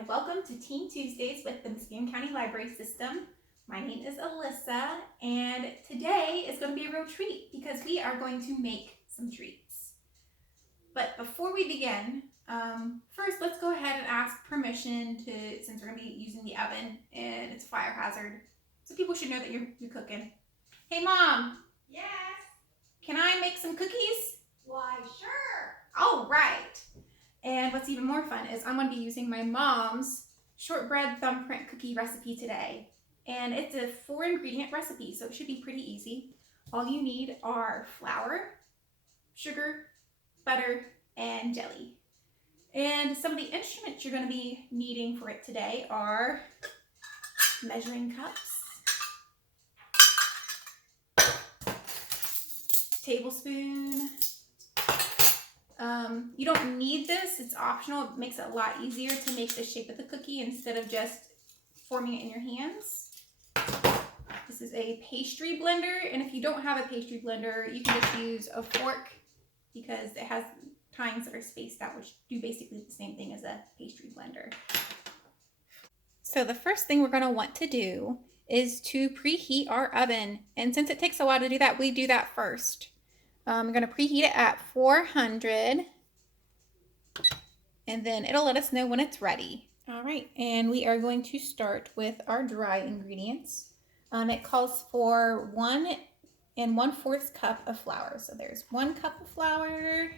and welcome to Teen Tuesdays with the Muskegon County Library System. My name is Alyssa, and today is going to be a real treat because we are going to make some treats. But before we begin, first let's go ahead and ask permission since we're going to be using the oven and it's a fire hazard, so people should know that you're cooking. Hey Mom! Yes? Can I make some cookies? Why, sure. All right. And what's even more fun is I'm going to be using my mom's shortbread thumbprint cookie recipe today. And it's a 4-ingredient recipe, so it should be pretty easy. All you need are flour, sugar, butter, and jelly. And some of the instruments you're going to be needing for it today are measuring cups, tablespoon. You don't need this, it's optional. It makes it a lot easier to make the shape of the cookie instead of just forming it in your hands. This is a pastry blender, and if you don't have a pastry blender, you can just use a fork because it has tines that are spaced out, which do basically the same thing as a pastry blender. So the first thing we're going to want to do is to preheat our oven, and since it takes a while to do that, we do that first. I'm going to preheat it at 400, and then it'll let us know when it's ready. All right, and we are going to start with our dry ingredients. It calls for 1 1/4 cup of flour. So there's 1 cup of flour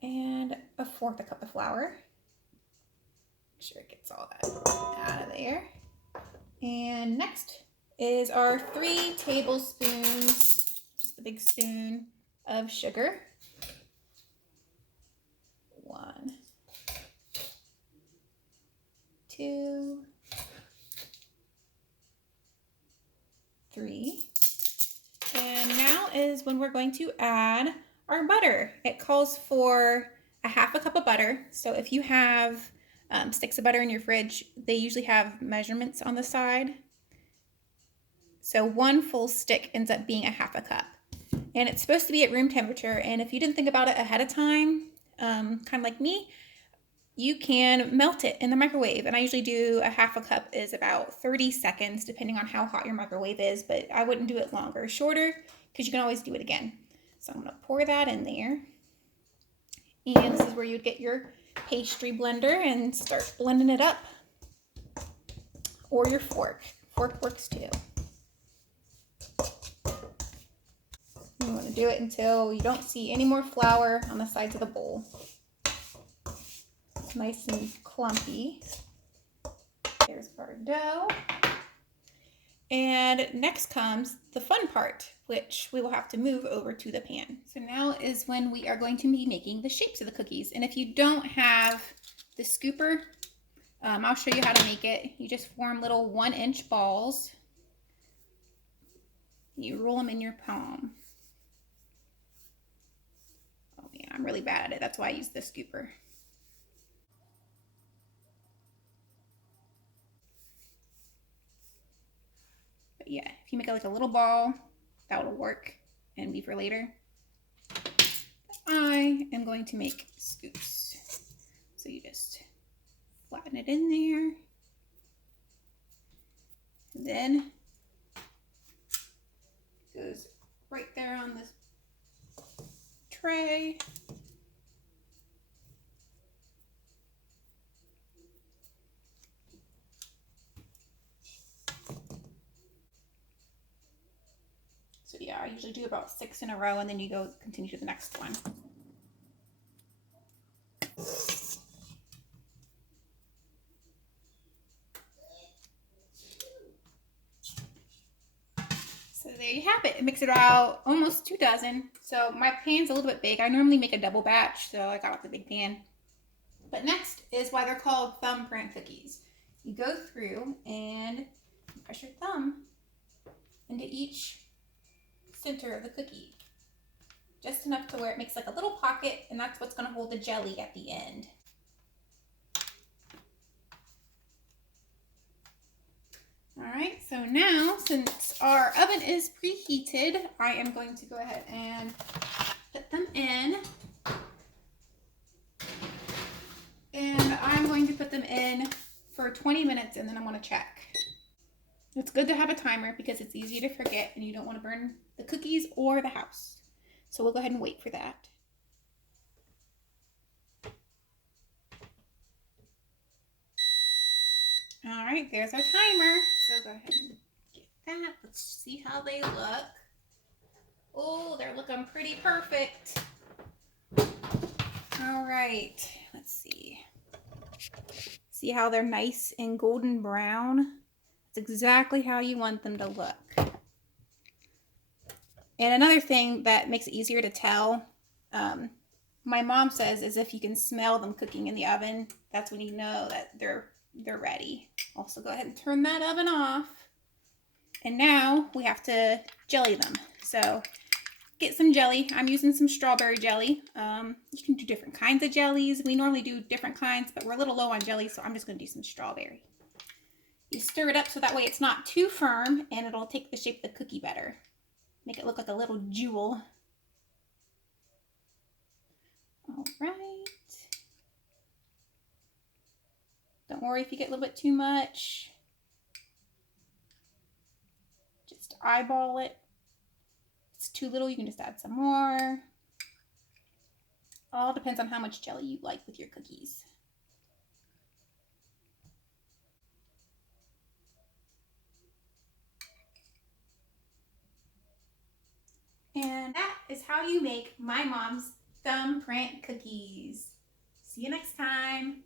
and 1/4 cup of flour. Make sure it gets all that out of there. And next is our 3 tablespoons, just a big spoon of sugar. 1, 2, 3. And now is when we're going to add our butter. It calls for 1/2 cup of butter. So if you have sticks of butter in your fridge, they usually have measurements on the side. So 1 full stick ends up being 1/2 cup. And it's supposed to be at room temperature. And if you didn't think about it ahead of time, kind of like me, you can melt it in the microwave. And I usually do 1/2 cup is about 30 seconds, depending on how hot your microwave is, but I wouldn't do it longer, shorter, because you can always do it again. So I'm gonna pour that in there. And this is where you'd get your pastry blender and start blending it up. Or your fork. Fork works too. You want to do it until you don't see any more flour on the sides of the bowl. It's nice and clumpy. There's our dough. And next comes the fun part, which we will have to move over to the pan. So now is when we are going to be making the shapes of the cookies. And if you don't have the scooper, I'll show you how to make it. You just form little 1-inch balls. You roll them in your palm. Oh yeah, I'm really bad at it. That's why I use the scooper. But yeah, if you make it like a little ball, that will work and be for later. I am going to make scoops. So you just flatten it in there. And then it goes right there on this tray. So yeah, I usually do about 6 in a row, and then you go continue to the next one. So there you have it. It makes it about almost 2 dozen. So my pan's a little bit big. I normally make a double batch, so I got out the big pan. But next is why they're called thumbprint cookies. You go through and press your thumb into each center of the cookie, just enough to where it makes like a little pocket, and that's what's going to hold the jelly at the end. All right, so now since our oven is preheated, I am going to go ahead and put them in, and I'm going to put them in for 20 minutes and then I'm going to check. It's good to have a timer because it's easy to forget and you don't want to burn the cookies or the house. So we'll go ahead and wait for that. All right, there's our timer. So go ahead and get that. Let's see how they look. Oh, they're looking pretty perfect. All right, let's see. See how they're nice and golden brown? It's exactly how you want them to look. And another thing that makes it easier to tell, my mom says, is if you can smell them cooking in the oven, that's when you know that they're ready. Also, go ahead and turn that oven off. And now we have to jelly them. So get some jelly. I'm using some strawberry jelly. You can do different kinds of jellies. We normally do different kinds, but we're a little low on jelly, so I'm just going to do some strawberry. You stir it up so that way it's not too firm and it'll take the shape of the cookie better. Make it look like a little jewel. All right. Don't worry if you get a little bit too much. Just eyeball it. If it's too little, you can just add some more. All depends on how much jelly you like with your cookies. And that is how you make my mom's thumbprint cookies. See you next time.